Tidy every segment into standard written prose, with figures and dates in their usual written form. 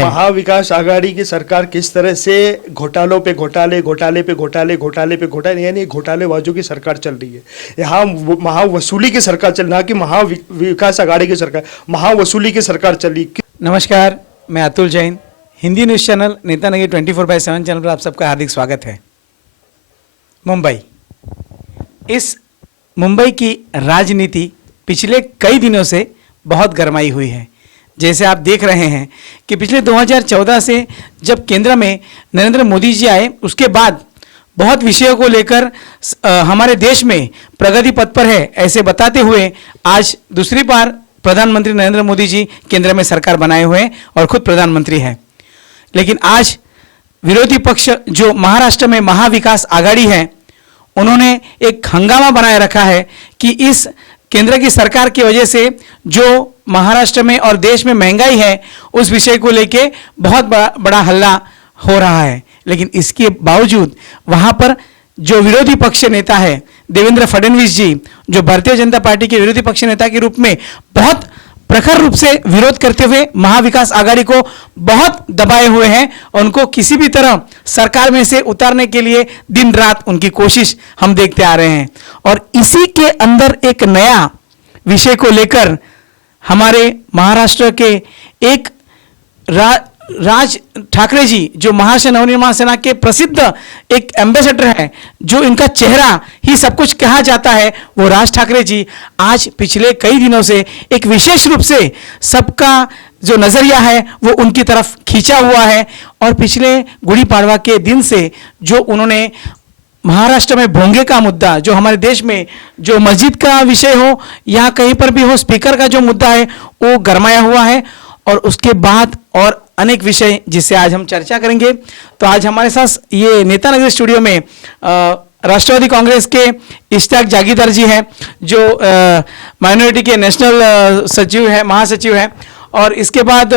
है। महाविकास आघाड़ी की सरकार किस तरह से घोटालों पे घोटाले, घोटाले पे घोटाले, घोटाले पे घोटाले, यानी घोटालेबाजों की सरकार चल रही है। यहाँ महावसूली की सरकार चल, ना कि महाविकास आघाड़ी की सरकार, महावसूली की सरकार चली। नमस्कार, मैं अतुल जैन, हिंदी न्यूज़ चैनल नेता नगर 24/7 चैनल पर आप सबका हार्दिक स्वागत है। मुंबई, इस मुंबई की राजनीति पिछले कई दिनों से बहुत गरमाई हुई है। जैसे आप देख रहे हैं कि पिछले 2014 से जब केंद्र में नरेंद्र मोदी जी आए, उसके बाद बहुत विषयों को लेकर हमारे देश में प्रगति पथ पर है ऐसे बताते हुए आज दूसरी बार प्रधानमंत्री नरेंद्र मोदी जी केंद्र में सरकार बनाए हुए हैं और खुद प्रधानमंत्री हैं। लेकिन आज विरोधी पक्ष जो महाराष्ट्र में महाविकास आघाड़ी है, उन्होंने एक हंगामा बनाए रखा है कि इस केंद्र की सरकार की वजह से जो महाराष्ट्र में और देश में महंगाई है, उस विषय को लेके बहुत बड़ा हल्ला हो रहा है। लेकिन इसके बावजूद वहाँ पर जो विरोधी पक्ष नेता है देवेंद्र फडणवीस जी, जो भारतीय जनता पार्टी के विरोधी पक्ष नेता के रूप में बहुत प्रखर रूप से विरोध करते हुए महाविकास आघाड़ी को बहुत दबाए हुए हैं, उनको किसी भी तरह सरकार में से उतारने के लिए दिन रात उनकी कोशिश हम देखते आ रहे हैं। और इसी के अंदर एक नया विषय को लेकर हमारे महाराष्ट्र के एक राज ठाकरे जी, जो महाराष्ट्र नवनिर्माण सेना के प्रसिद्ध एक एम्बेसडर हैं, जो इनका चेहरा ही सब कुछ कहा जाता है, वो राज ठाकरे जी आज पिछले कई दिनों से एक विशेष रूप से सबका जो नजरिया है वो उनकी तरफ खींचा हुआ है। और पिछले गुड़ी पाड़वा के दिन से जो उन्होंने महाराष्ट्र में भोंगे का मुद्दा, जो हमारे देश में जो मस्जिद का विषय हो या कहीं पर भी हो, स्पीकर का जो मुद्दा है वो गरमाया हुआ है। और उसके बाद और अनेक विषय जिससे आज हम चर्चा करेंगे। तो आज हमारे साथ ये नेता नगर स्टूडियो में राष्ट्रवादी कांग्रेस के इश्तियाक जागीरदार जी हैं, जो माइनॉरिटी के नेशनल सचिव है, महासचिव है, और इसके बाद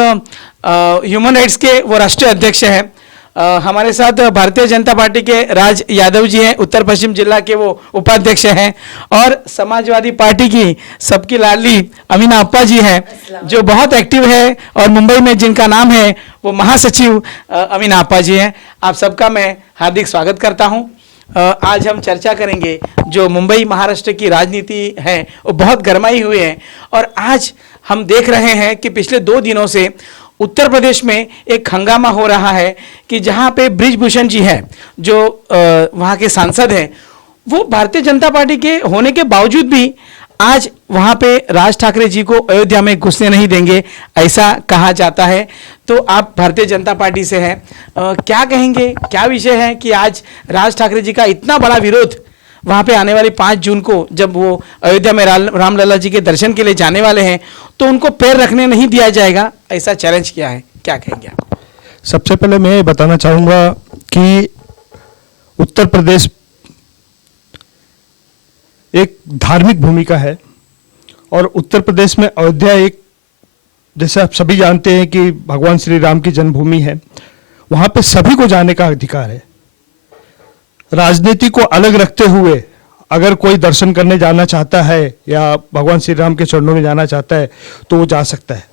ह्यूमन राइट्स के वो राष्ट्रीय अध्यक्ष हैं। हमारे साथ भारतीय जनता पार्टी के राज यादव जी हैं, उत्तर पश्चिम जिला के वो उपाध्यक्ष हैं, और समाजवादी पार्टी की सबकी लाडली अमीना अप्पा जी हैं, जो बहुत एक्टिव है, और मुंबई में जिनका नाम है वो महासचिव अमीना अप्पा जी हैं। आप सबका मैं हार्दिक स्वागत करता हूं। आज हम चर्चा करेंगे जो मुंबई महाराष्ट्र की राजनीति है वो बहुत गरमाई हुई है। और आज हम देख रहे हैं कि पिछले 2 दिनों से उत्तर प्रदेश में एक हंगामा हो रहा है कि जहां पे बृजभूषण जी हैं, जो वहां के सांसद हैं, वो भारतीय जनता पार्टी के होने के बावजूद भी आज वहां पे राज ठाकरे जी को अयोध्या में घुसने नहीं देंगे, ऐसा कहा जाता है। तो आप भारतीय जनता पार्टी से हैं, क्या कहेंगे, क्या विषय है कि आज राज ठाकरे जी का इतना बड़ा विरोध वहाँ पे आने वाली 5 जून को जब वो अयोध्या में रामलला जी के दर्शन के लिए जाने वाले हैं, तो उनको पैर रखने नहीं दिया जाएगा, ऐसा चैलेंज किया है, क्या कहेंगे आप? सबसे पहले मैं ये बताना चाहूँगा कि उत्तर प्रदेश एक धार्मिक भूमिका है, और उत्तर प्रदेश में अयोध्या एक, जैसे आप सभी जानते हैं कि भगवान श्री राम की जन्मभूमि है, वहाँ पे सभी को जाने का अधिकार है। राजनीति को अलग रखते हुए अगर कोई दर्शन करने जाना चाहता है या भगवान श्री राम के चरणों में जाना चाहता है तो वो जा सकता है।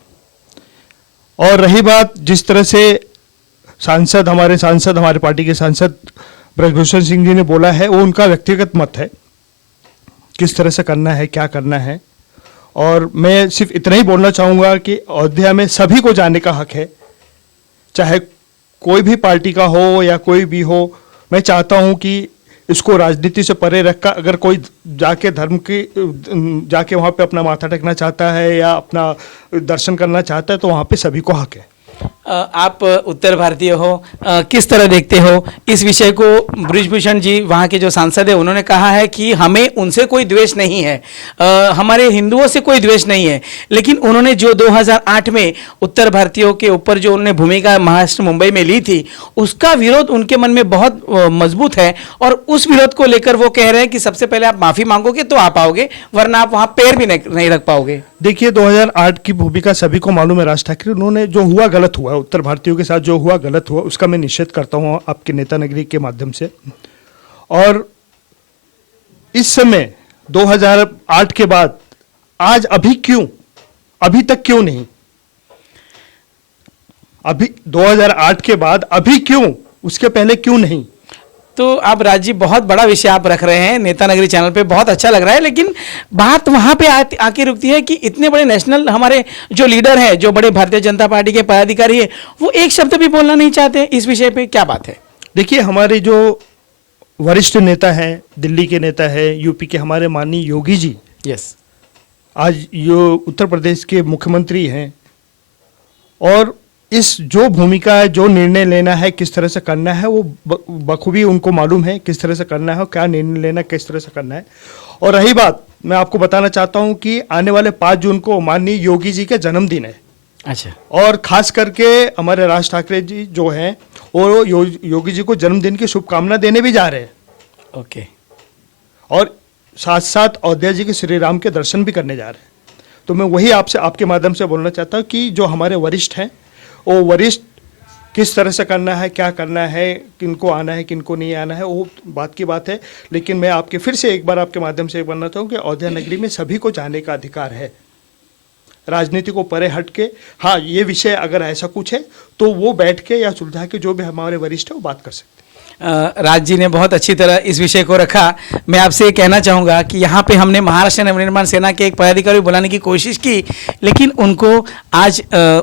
और रही बात जिस तरह से हमारे पार्टी के सांसद बृजभूषण सिंह जी ने बोला है, वो उनका व्यक्तिगत मत है, किस तरह से करना है, क्या करना है। और मैं सिर्फ इतना ही बोलना चाहूँगा कि अयोध्या में सभी को जाने का हक है, चाहे कोई भी पार्टी का हो या कोई भी हो। मैं चाहता हूं कि इसको राजनीति से परे रखकर अगर कोई जाके जाके वहां पे अपना माथा टेकना चाहता है या अपना दर्शन करना चाहता है, तो वहां पे सभी को हक है। आप उत्तर भारतीय हो, किस तरह देखते हो इस विषय को? बृजभूषण जी वहाँ के जो सांसद है, उन्होंने कहा है कि हमें उनसे कोई द्वेष नहीं है, हमारे हिंदुओं से कोई द्वेष नहीं है, लेकिन उन्होंने जो 2008 में उत्तर भारतीयों के ऊपर जो उन्होंने भूमिका महाराष्ट्र मुंबई में ली थी, उसका विरोध उनके मन में बहुत मजबूत है। और उस विरोध को लेकर वो कह रहे हैं कि सबसे पहले आप माफ़ी मांगोगे तो आप आओगे, वरना आप वहाँ पैर भी नहीं रख पाओगे। देखिए, 2008 की भूमिका सभी को मालूम है। राज ठाकरे, उन्होंने जो हुआ गलत हुआ, उत्तर भारतीयों के साथ जो हुआ गलत हुआ, उसका मैं निषेध करता हूं आपके नेता नगरी के माध्यम से। और इस समय 2008 के बाद आज अभी तक क्यों नहीं? अभी 2008 के बाद अभी क्यों, उसके पहले क्यों नहीं? तो आप राज जी बहुत बड़ा विषय आप रख रहे हैं नेता नगरी चैनल पे, बहुत अच्छा लग रहा है, लेकिन बात वहां पे आके रुकती है कि इतने बड़े नेशनल हमारे जो लीडर हैं, जो बड़े भारतीय जनता पार्टी के पदाधिकारी है, वो एक शब्द भी बोलना नहीं चाहते इस विषय पे, क्या बात है? देखिए, हमारे जो वरिष्ठ नेता हैं, दिल्ली के नेता है, यूपी के हमारे माननीय योगी जी, यस, आज यो उत्तर प्रदेश के मुख्यमंत्री हैं, और इस जो भूमिका है, जो निर्णय लेना है, किस तरह से करना है, वो बखूबी उनको मालूम है किस तरह से करना है, क्या निर्णय लेना, किस तरह से करना है। और रही बात, मैं आपको बताना चाहता हूं कि आने वाले 5 जून को माननीय योगी जी का जन्मदिन है। अच्छा, और खास करके हमारे राज ठाकरे जी जो हैं, वो योगी जी को जन्मदिन की शुभकामना देने भी जा रहे हैं, ओके, और साथ साथ अयोध्या जी के श्री राम के दर्शन भी करने जा रहे हैं। तो मैं वही आपसे, आपके माध्यम से बोलना चाहता हूँ कि जो हमारे वरिष्ठ हैं, वो वरिष्ठ किस तरह से करना है, क्या करना है, किनको आना है, किनको नहीं आना है, वो बात की बात है। लेकिन मैं आपके फिर से एक बार आपके माध्यम से बोलना चाहूँ कि अयोध्या नगरी में सभी को जाने का अधिकार है, राजनीति को परे हट के। हाँ, ये विषय अगर ऐसा कुछ है तो वो बैठ के या सुलझा के जो भी हमारे वरिष्ठ है वो बात कर सकते हैं। राज जी ने बहुत अच्छी तरह इस विषय को रखा। मैं आपसे ये कहना चाहूँगा कि यहाँ पे हमने महाराष्ट्र नवनिर्माण सेना के एक पदाधिकारी बुलाने की कोशिश की, लेकिन उनको आज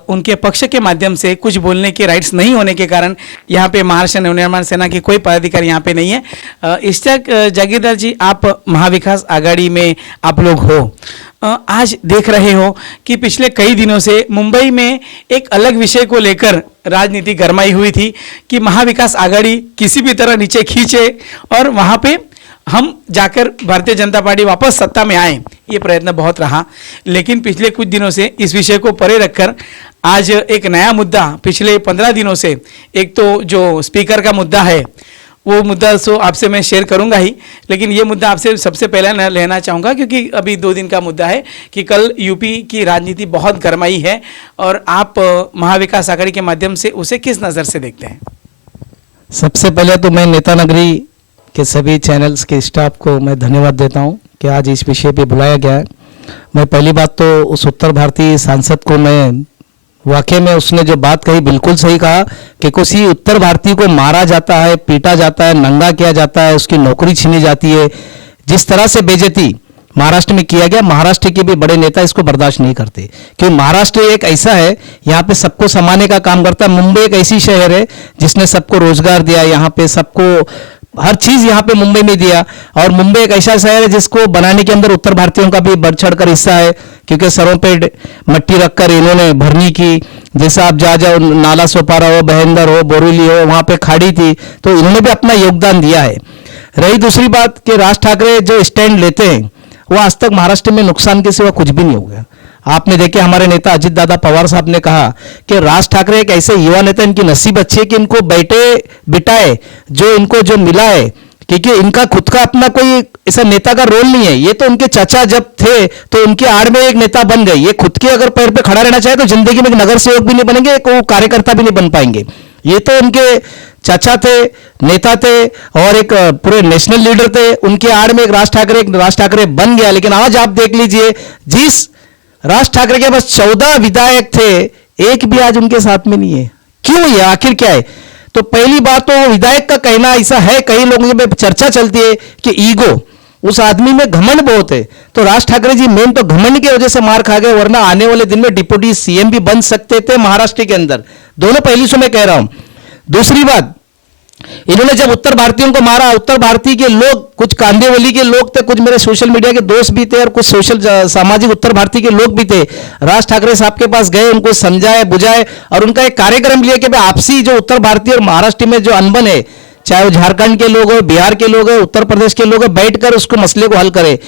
उनके पक्ष के माध्यम से कुछ बोलने के राइट्स नहीं होने के कारण यहाँ पे महाराष्ट्र नवनिर्माण सेना के कोई पदाधिकारी यहाँ पे नहीं है। इश्तियाक जागीरदार जी, आप महाविकास आघाड़ी में आप लोग हो, आज देख रहे हो कि पिछले कई दिनों से मुंबई में एक अलग विषय को लेकर राजनीति गरमाई हुई थी कि महाविकास आघाड़ी किसी भी तरह नीचे खींचे और वहाँ पे हम जाकर भारतीय जनता पार्टी वापस सत्ता में आए, ये प्रयत्न बहुत रहा। लेकिन पिछले कुछ दिनों से इस विषय को परे रखकर आज एक नया मुद्दा पिछले 15 दिनों से, एक तो जो स्पीकर का मुद्दा है, वो मुद्दा सो आपसे मैं शेयर करूंगा ही, लेकिन ये मुद्दा आपसे सबसे पहले लेना चाहूँगा क्योंकि अभी 2 दिन का मुद्दा है कि कल यूपी की राजनीति बहुत गरमाई है और आप महाविकास आघाड़ी के माध्यम से उसे किस नज़र से देखते हैं? सबसे पहले तो मैं नेता नगरी के सभी चैनल्स के स्टाफ को मैं धन्यवाद देता हूं कि आज इस विषय पे बुलाया गया है। मैं पहली बात तो उस उत्तर भारतीय सांसद को, मैं वाकई में उसने जो बात कही बिल्कुल सही कहा कि किसी उत्तर भारतीय को मारा जाता है, पीटा जाता है, नंगा किया जाता है, उसकी नौकरी छीनी जाती है, जिस तरह से बेइज्जती महाराष्ट्र में किया गया, महाराष्ट्र के भी बड़े नेता इसको बर्दाश्त नहीं करते, क्योंकि महाराष्ट्र एक ऐसा है, यहाँ पे सबको समाने का काम करता है। मुंबई एक ऐसी शहर है जिसने सबको रोजगार दिया, यहाँ पे सबको हर चीज यहाँ पे मुंबई में दिया, और मुंबई एक ऐसा शहर है जिसको बनाने के अंदर उत्तर भारतीयों का भी बढ़ चढ़कर हिस्सा है, क्योंकि सरों पे मट्टी रखकर इन्होंने भरनी की। जैसा आप जा जाओ, नाला सोपारा हो, बहेंदर हो, बोरीली हो, वहां पे खाड़ी थी, तो इन्होंने भी अपना योगदान दिया है। रही दूसरी बात कि राज ठाकरे जो स्टैंड लेते हैं, वो आज तक महाराष्ट्र में नुकसान के सिवा कुछ भी नहीं हो गया। आपने देखे, हमारे नेता अजित दादा पवार साहब ने कहा कि राज ठाकरे एक ऐसे युवा नेता, इनकी नसीब अच्छी है कि इनको बैठे बिठाए जो इनको जो मिला है, क्योंकि इनका खुद का अपना कोई ऐसा नेता का रोल नहीं है। ये तो उनके चाचा जब थे तो उनके आड़ में एक नेता बन गए, ये खुद के अगर पैर पे खड़ा रहना चाहे तो जिंदगी में एक नगर सेवक भी नहीं बनेंगे, एक वो कार्यकर्ता भी नहीं बन पाएंगे। ये तो उनके चाचा थे, नेता थे और एक पूरे नेशनल लीडर थे, उनके आड़ में एक राज ठाकरे बन गया। लेकिन आज आप देख लीजिए, जिस राज ठाकरे के पास 14 विधायक थे, एक भी आज उनके साथ में नहीं है। क्यों? ये आखिर क्या है? तो पहली बात तो विधायक का कहना ऐसा है, कई लोगों में चर्चा चलती है कि ईगो, उस आदमी में घमंड बहुत है। तो राज ठाकरे जी मेन तो घमंड की वजह से मार खा गए, वरना आने वाले दिन में डिप्टी सीएम भी बन सकते थे महाराष्ट्र के अंदर। दोनों पहली से मैं कह रहा हूं। दूसरी बात, इन्होंने जब उत्तर भारतीयों को मारा, उत्तर भारतीय के लोग, कुछ कांदेवली के लोग थे, कुछ मेरे सोशल मीडिया के दोस्त भी थे और कुछ सोशल सामाजिक उत्तर भारतीय के लोग भी थे, राज ठाकरे साहब के पास गए, उनको समझाए बुझाए और उनका एक कार्यक्रम लिया कि भाई आपसी जो उत्तर भारतीय और महाराष्ट्र में जो अनबन है, चाहे वो झारखंड के लोग हो, बिहार के लोग हो, उत्तर प्रदेश के लोग हो, बैठकर उसको मसले को हल करे।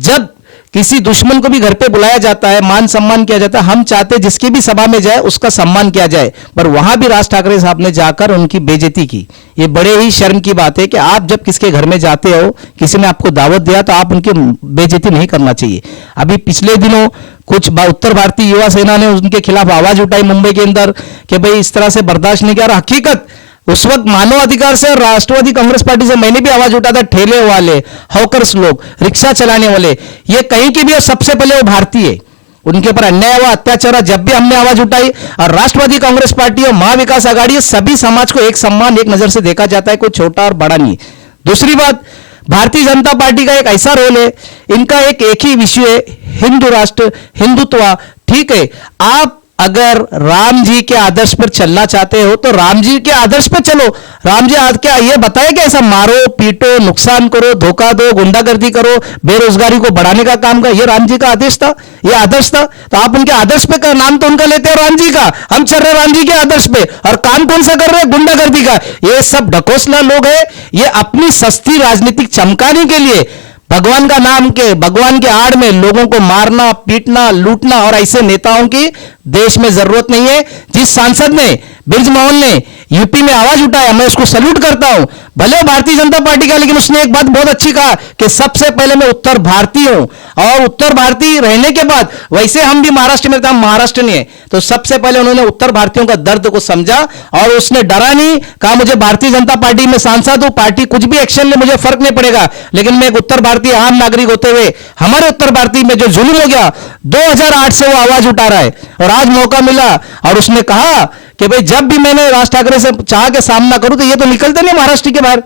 जब किसी दुश्मन को भी घर पे बुलाया जाता है, मान सम्मान किया जाता है, हम चाहते जिसकी भी सभा में जाए उसका सम्मान किया जाए, पर वहां भी राज ठाकरे साहब ने जाकर उनकी बेइज्जती की। ये बड़े ही शर्म की बात है कि आप जब किसके घर में जाते हो, किसी ने आपको दावत दिया तो आप उनकी बेइज्जती नहीं करना चाहिए। अभी पिछले दिनों कुछ उत्तर भारतीय युवा सेना ने उनके खिलाफ आवाज उठाई मुंबई के अंदर कि भाई इस तरह से बर्दाश्त नहीं किया। और हकीकत उस वक्त मानव अधिकार से और राष्ट्रवादी कांग्रेस पार्टी से मैंने भी आवाज उठाया था। ठेले वाले, हॉकर्स लोग, रिक्शा चलाने वाले, ये कहीं की भी, और सबसे पहले वो भारतीय है, उनके ऊपर अन्याय हुआ, अत्याचार हुआ, जब भी हमने आवाज उठाई, और राष्ट्रवादी कांग्रेस पार्टी और महाविकास आघाड़ी सभी समाज को एक सम्मान, एक नजर से देखा जाता है, कोई छोटा और बड़ा नहीं। दूसरी बात, भारतीय जनता पार्टी का एक ऐसा रोल है, इनका एक ही विषय है, हिंदू राष्ट्र, हिंदुत्व। ठीक है, आप अगर राम जी के आदर्श पर चलना चाहते हो तो राम जी के आदर्श पर चलो। राम जी आज क्या ये बताए कि ऐसा मारो पीटो, नुकसान करो, धोखा दो, गुंडागर्दी करो, बेरोजगारी को बढ़ाने का काम कर, ये राम जी का आदेश था, ये आदर्श था। तो आप उनके आदर्श पे नाम तो उनका लेते हो राम जी का, हम चल रहे राम जी के आदर्श पे, और काम कौन सा कर रहे हैं? गुंडागर्दी का। ये सब ढकोसला लोग हैं, ये अपनी सस्ती राजनीतिक चमकाने के लिए भगवान का नाम के, भगवान के आड़ में लोगों को मारना, पीटना, लूटना, और ऐसे नेताओं की देश में जरूरत नहीं है। जिस सांसद ने, बृजमोहन ने यूपी में आवाज उठाया, मैं उसको सल्यूट करता हूं, भले भारतीय जनता पार्टी का, लेकिन उसने एक बात बहुत अच्छी कहा कि सबसे पहले मैं उत्तर भारतीय हूं, और उत्तर भारतीय रहने के बाद, वैसे हम भी महाराष्ट्र में थे, हम महाराष्ट्र नहीं है, तो सबसे पहले उन्होंने उत्तर भारतीयों का दर्द को समझा, और उसने डरा नहीं, कहा मुझे भारतीय जनता पार्टी में सांसद हूं, पार्टी कुछ भी एक्शन ले मुझे फर्क नहीं पड़ेगा, लेकिन मैं एक उत्तर भारतीय आम नागरिक होते हुए हमारे उत्तर भारतीय में जो जुल्म हो गया 2008 से वो आवाज उठा रहा है, और आज मौका मिला। और उसने कहा कि भाई जब भी मैंने राज ठाकरे से चाह के सामना करूं तो ये तो निकलते नहीं महाराष्ट्र के बाहर,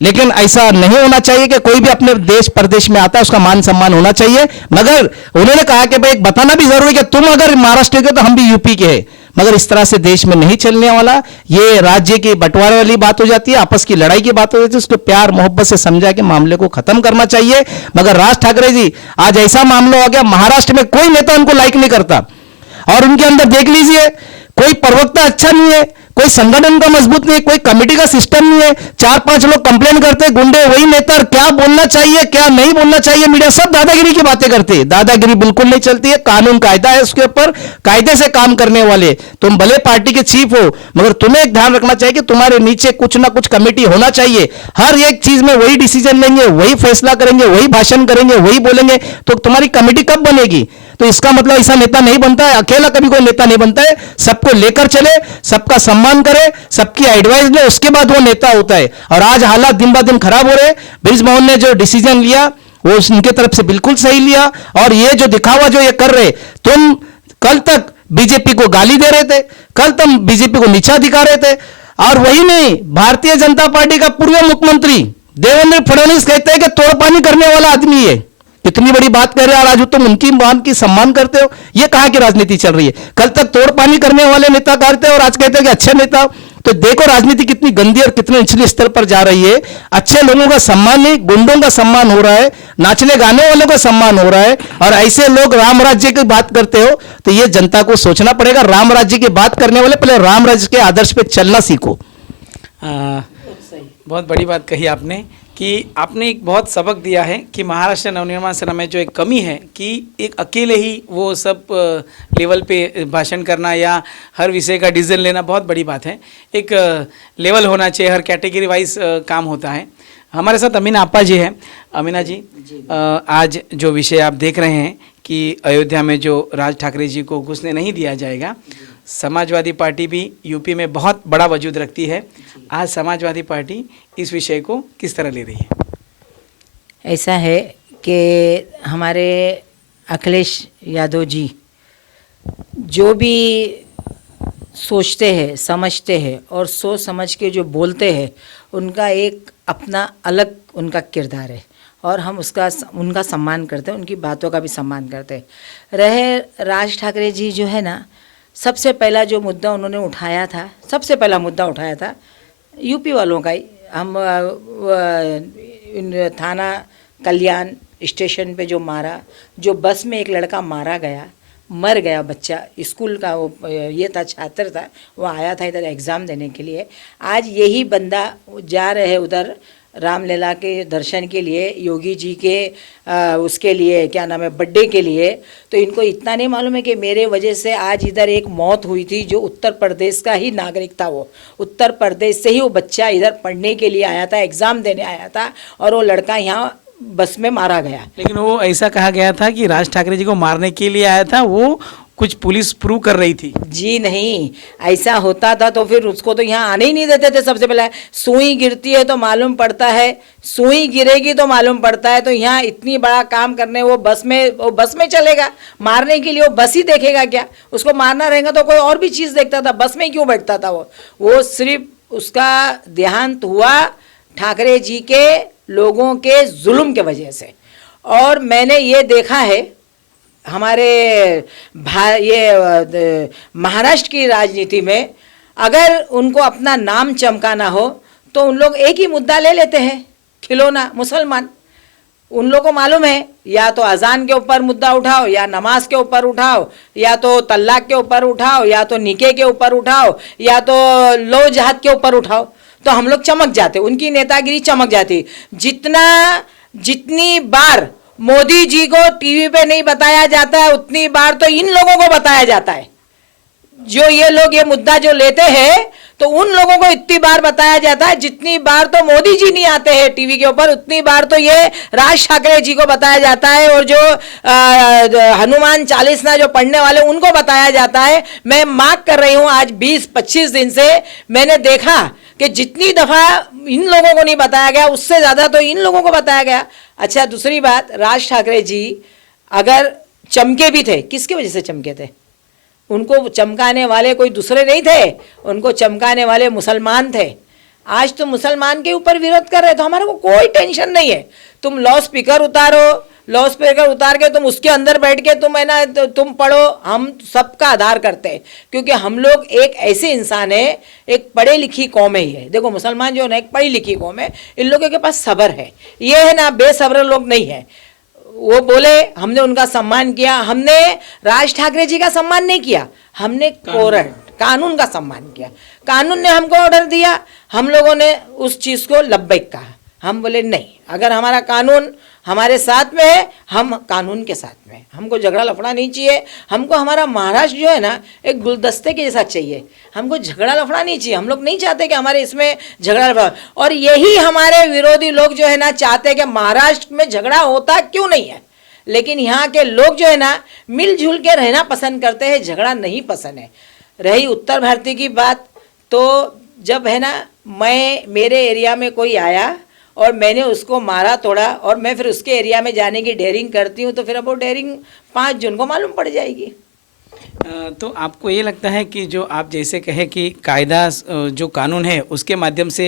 लेकिन ऐसा नहीं होना चाहिए कि कोई भी अपने देश प्रदेश में आता है उसका मान सम्मान होना चाहिए। मगर उन्होंने कहा कि भाई बताना भी जरूरी है कि तुम अगर महाराष्ट्र के तो हम भी यूपी के हैं, मगर इस तरह से देश में नहीं चलने वाला। ये राज्य की बंटवारे वाली बात हो जाती है, आपस की लड़ाई की बात हो जाती है, उसको प्यार मोहब्बत से समझा के मामले को खत्म करना चाहिए। मगर राज ठाकरे जी आज ऐसा मामला हो गया, महाराष्ट्र में कोई नेता उनको लाइक नहीं करता, और उनके अंदर देख लीजिए कोई प्रवक्ता अच्छा नहीं है, कोई संगठन का मजबूत नहीं है, कोई कमेटी का सिस्टम नहीं है, 4-5 लोग कंप्लेन करते, गुंडे वही नेता, क्या बोलना चाहिए क्या नहीं बोलना चाहिए, मीडिया सब दादागिरी की बातें करती है। दादागिरी बिल्कुल नहीं चलती है, कानून कायदा है उसके ऊपर, कायदे से काम करने वाले। तुम भले पार्टी के चीफ हो, मगर तुम्हें एक ध्यान रखना चाहिए कि तुम्हारे नीचे कुछ ना कुछ कमेटी होना चाहिए, हर एक चीज में वही डिसीजन लेंगे, वही फैसला करेंगे, वही भाषण करेंगे, वही बोलेंगे, तो तुम्हारी कमेटी कब बनेगी? तो इसका मतलब ऐसा नेता नहीं बनता है, अकेला कभी कोई नेता नहीं बनता है, सबको लेकर चले, सबका सम्मान करे, सबकी एडवाइस ले, उसके बाद वो नेता होता है। और आज हालात दिन ब दिन खराब हो रहे हैं। बृजमोहन ने जो डिसीजन लिया वो उनके तरफ से बिल्कुल सही लिया, और ये जो दिखावा जो ये कर रहे, तुम कल तक बीजेपी को गाली दे रहे थे, कल तुम बीजेपी को नीचा दिखा रहे थे, और वही नहीं, भारतीय जनता पार्टी का पूर्व मुख्यमंत्री देवेंद्र फडणवीस कहते हैं कि तोड़पानी करने वाला आदमी है। कितनी बड़ी बात कह रहे हैं, आज तुम उनकी बात की सम्मान करते हो, ये कहां की राजनीति चल रही है? कल तक तोड़पानी करने वाले नेता करते हो और आज कहते हो कि अच्छे नेता। तो देखो राजनीति कितनी गंदी और कितने निचले स्तर पर जा रही है। अच्छे लोगों का सम्मान नहीं, गुंडों का सम्मान हो रहा है, नाचने गाने वालों का सम्मान हो रहा है, और ऐसे लोग राम राज्य की बात करते हो, तो ये जनता को सोचना पड़ेगा। राम राज्य की बात करने वाले पहले राम राज्य के आदर्श पे चलना सीखो। बहुत बड़ी बात कही आपने कि आपने एक बहुत सबक दिया है कि महाराष्ट्र नवनिर्माण सेना में जो एक कमी है कि एक अकेले ही वो सब लेवल पे भाषण करना या हर विषय का डिसीजन लेना बहुत बड़ी बात है। एक लेवल होना चाहिए, हर कैटेगरी वाइज काम होता है। हमारे साथ अमीना आपा जी हैं। अमीना जी, आज जो विषय आप देख रहे हैं कि अयोध्या में जो राज ठाकरे जी को घुसने नहीं दिया जाएगा, समाजवादी पार्टी भी यूपी में बहुत बड़ा वजूद रखती है। आज समाजवादी पार्टी इस विषय को किस तरह ले रही है? ऐसा है कि हमारे अखिलेश यादव जी जो भी सोचते हैं, समझते हैं और सोच समझ के जो बोलते हैं, उनका एक अपना अलग उनका किरदार है, और हम उनका सम्मान करते हैं, उनकी बातों का भी सम्मान करते हैं। रहे राज ठाकरे जी जो है ना, सबसे पहला जो मुद्दा उन्होंने उठाया था, सबसे पहला मुद्दा उठाया था यूपी वालों का ही। हम थाना कल्याण स्टेशन पे जो मारा, जो बस में एक लड़का मारा गया, मर गया बच्चा, स्कूल का वो ये था, छात्र था, वो आया था इधर एग्ज़ाम देने के लिए। आज यही बंदा जा रहे हैं उधर रामलीला के दर्शन के लिए, योगी जी के उसके लिए क्या नाम है, बर्थडे के लिए। तो इनको इतना नहीं मालूम है कि मेरे वजह से आज इधर एक मौत हुई थी, जो उत्तर प्रदेश का ही नागरिक था। वो उत्तर प्रदेश से ही वो बच्चा इधर पढ़ने के लिए आया था, एग्ज़ाम देने आया था, और वो लड़का यहाँ बस में मारा गया। लेकिन वो ऐसा कहा गया था कि राज ठाकरे जी को मारने के लिए आया था, वो कुछ पुलिस प्रूव कर रही थी। जी नहीं, ऐसा होता था तो फिर उसको तो यहाँ आने ही नहीं देते थे। सबसे पहले सुई गिरती है तो मालूम पड़ता है, सुई गिरेगी तो मालूम पड़ता है। तो यहाँ इतनी बड़ा काम करने वो बस में चलेगा मारने के लिए, वो बस ही देखेगा क्या? उसको मारना रहेगा तो कोई और भी चीज़ देखता था, बस में क्यों बैठता था वो सिर्फ उसका देहांत हुआ ठाकरे जी के लोगों के जुल्म के वजह से। और मैंने ये देखा है हमारे ये महाराष्ट्र की राजनीति में, अगर उनको अपना नाम चमकाना हो तो उन लोग एक ही मुद्दा ले लेते हैं, खिलौना मुसलमान। उन लोगों को मालूम है या तो अजान के ऊपर मुद्दा उठाओ, या नमाज के ऊपर उठाओ, या तो तलाक के ऊपर उठाओ, या तो निके के ऊपर उठाओ, या तो लो जहाद के ऊपर उठाओ, तो हम लोग चमक जाते, उनकी नेतागिरी चमक जाती। जितनी बार मोदी जी को टीवी पे नहीं बताया जाता है उतनी बार तो इन लोगों को बताया जाता है। जो ये लोग ये मुद्दा जो लेते हैं तो उन लोगों को इतनी बार बताया जाता है। जितनी बार तो मोदी जी नहीं आते हैं टीवी के ऊपर उतनी बार तो ये राज ठाकरे जी को बताया जाता है, और जो हनुमान चालीसा जो पढ़ने वाले उनको बताया जाता है। मैं मार्क कर रही हूं आज 20-25 दिन से मैंने देखा कि जितनी दफा इन लोगों को नहीं बताया गया उससे ज्यादा तो इन लोगों को बताया गया। अच्छा, दूसरी बात, राज ठाकरे जी अगर चमके भी थे, किसकी वजह से चमके थे? उनको चमकाने वाले कोई दूसरे नहीं थे, उनको चमकाने वाले मुसलमान थे। आज तो मुसलमान के ऊपर विरोध कर रहे, तो हमारे को कोई टेंशन नहीं है। तुम लाउड स्पीकर उतारो, लाउड स्पीकर उतार के तुम उसके अंदर बैठ के तुम है ना तुम पढ़ो, हम सबका आधार करते हैं। क्योंकि हम लोग एक ऐसे इंसान है, एक पढ़े लिखी कौम है ये। देखो मुसलमान जो है ना एक पढ़ी लिखी कौम है, इन लोगों के पास सब्र है, ये है ना बेसब्र लोग नहीं है। वो बोले हमने उनका सम्मान किया, हमने राज ठाकरे जी का सम्मान नहीं किया, हमने कानून का सम्मान किया। कानून ने हमको ऑर्डर दिया, हम लोगों ने उस चीज़ को लब्बैक कहा। हम बोले नहीं, अगर हमारा कानून हमारे साथ में है, हम कानून के साथ में, हमको झगड़ा लफड़ा नहीं चाहिए। हमको हमारा महाराष्ट्र जो है ना एक गुलदस्ते के जैसा चाहिए, हमको झगड़ा लफड़ा नहीं चाहिए। हम लोग नहीं चाहते कि हमारे इसमें झगड़ा लफड़ा, और यही हमारे विरोधी लोग जो है ना चाहते हैं कि महाराष्ट्र में झगड़ा होता क्यों नहीं है। लेकिन यहाँ के लोग जो है ना मिलजुल के रहना पसंद करते हैं, झगड़ा नहीं पसंद है। रही उत्तर भारतीय की बात, तो जब है ना मेरे एरिया में कोई आया और मैंने उसको मारा तोड़ा, और मैं फिर उसके एरिया में जाने की डेयरिंग करती हूँ, तो फिर अब वो डेयरिंग 5 जून को मालूम पड़ जाएगी। तो आपको ये लगता है कि जो आप जैसे कहे कि कायदा जो कानून है उसके माध्यम से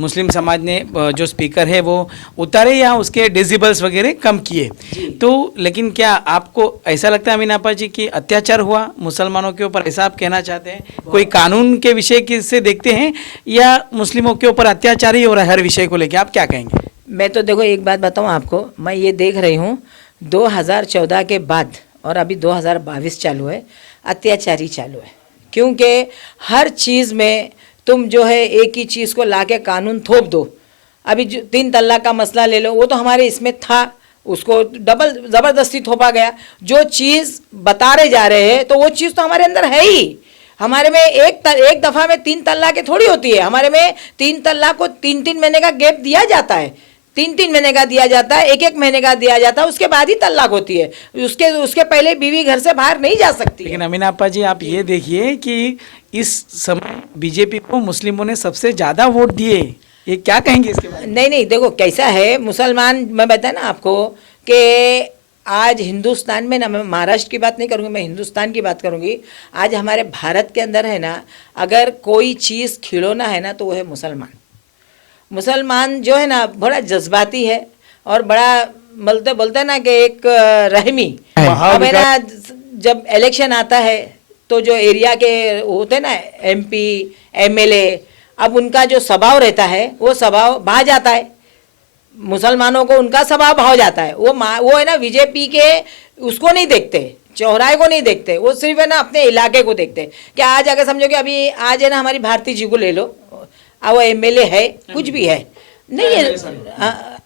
मुस्लिम समाज ने जो स्पीकर है वो उतारे या उसके डेसिबल्स वगैरह कम किए, तो लेकिन क्या आपको ऐसा लगता है अमीनापा जी कि अत्याचार हुआ मुसलमानों के ऊपर, ऐसा आप कहना चाहते हैं? कोई कानून के विषय से देखते हैं या मुस्लिमों के ऊपर अत्याचार ही हो रहा है हर विषय को लेकर, आप क्या कहेंगे? मैं तो देखो एक बात बताऊँ आपको, मैं ये देख रही हूँ 2014 के बाद और अभी 2022 चालू है, अत्याचारी चालू है। क्योंकि हर चीज़ में तुम जो है एक ही चीज़ को लाके कानून थोप दो। अभी जो 3 तलाक का मसला ले लो, वो तो हमारे इसमें था, उसको डबल ज़बरदस्ती थोपा गया। जो चीज़ बता रहे जा रहे हैं तो वो चीज़ तो हमारे अंदर है ही। हमारे में एक दफ़ा में 3 तलाक़ें थोड़ी होती है, हमारे में 3 तलाक को 3-3 महीने का गैप दिया जाता है, 3-3 महीने का दिया जाता है, 1-1 महीने का दिया जाता है, उसके बाद ही तलाक होती है। उसके पहले बीवी घर से बाहर नहीं जा सकती। लेकिन अमीनापा जी आप ये देखिए कि इस समय बीजेपी को मुस्लिमों ने सबसे ज़्यादा वोट दिए, ये क्या कहेंगे इसके बारे में? नहीं, देखो कैसा है मुसलमान, मैं बताया ना आपको कि आज हिंदुस्तान में ना, मैं महाराष्ट्र की बात नहीं करूँगी, मैं हिंदुस्तान की बात करूँगी। आज हमारे भारत के अंदर है ना, अगर कोई चीज़ खिलौना है ना तो वो है मुसलमान। मुसलमान जो है ना बड़ा जज्बाती है और बड़ा बोलते ना कि एक रहमी। अब है ना जब इलेक्शन आता है तो जो एरिया के होते ना MP MLA, अब उनका जो स्वभाव रहता है वो स्वभाव भा जाता है, मुसलमानों को उनका स्वभाव भाव जाता है। वो है ना बीजेपी के उसको नहीं देखते, चौराहे को नहीं देखते, वो सिर्फ है ना अपने इलाके को देखते। क्या आज अगर समझो कि अभी आज है ना हमारी भारती जी को ले लो, वो MLA है, कुछ भी है नहीं है,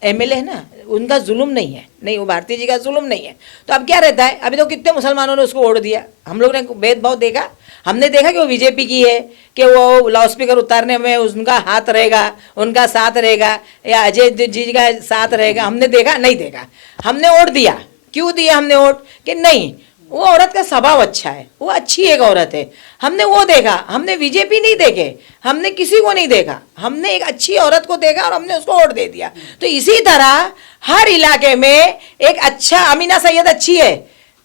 MLA है ना, उनका जुल्म नहीं है, नहीं वो भारती जी का जुल्म नहीं है। तो अब क्या रहता है, अभी तो कितने मुसलमानों ने उसको वोट दिया, हम लोग ने भेदभाव देखा, हमने देखा कि वो बीजेपी की है, कि वो लाउड स्पीकर उतारने में उनका हाथ रहेगा, उनका साथ रहेगा, या अजय जी का साथ रहेगा, हमने देखा नहीं देखा, हमने वोट दिया। क्यों दिया हमने वोट? कि नहीं वो औरत का स्वभाव अच्छा है, वो अच्छी एक औरत है। हमने वो देखा, हमने बीजेपी नहीं देखे, हमने किसी को नहीं देखा, हमने एक अच्छी औरत को देखा और हमने उसको वोट दे दिया। तो इसी तरह हर इलाके में एक अच्छा, अमीना सैयद अच्छी है,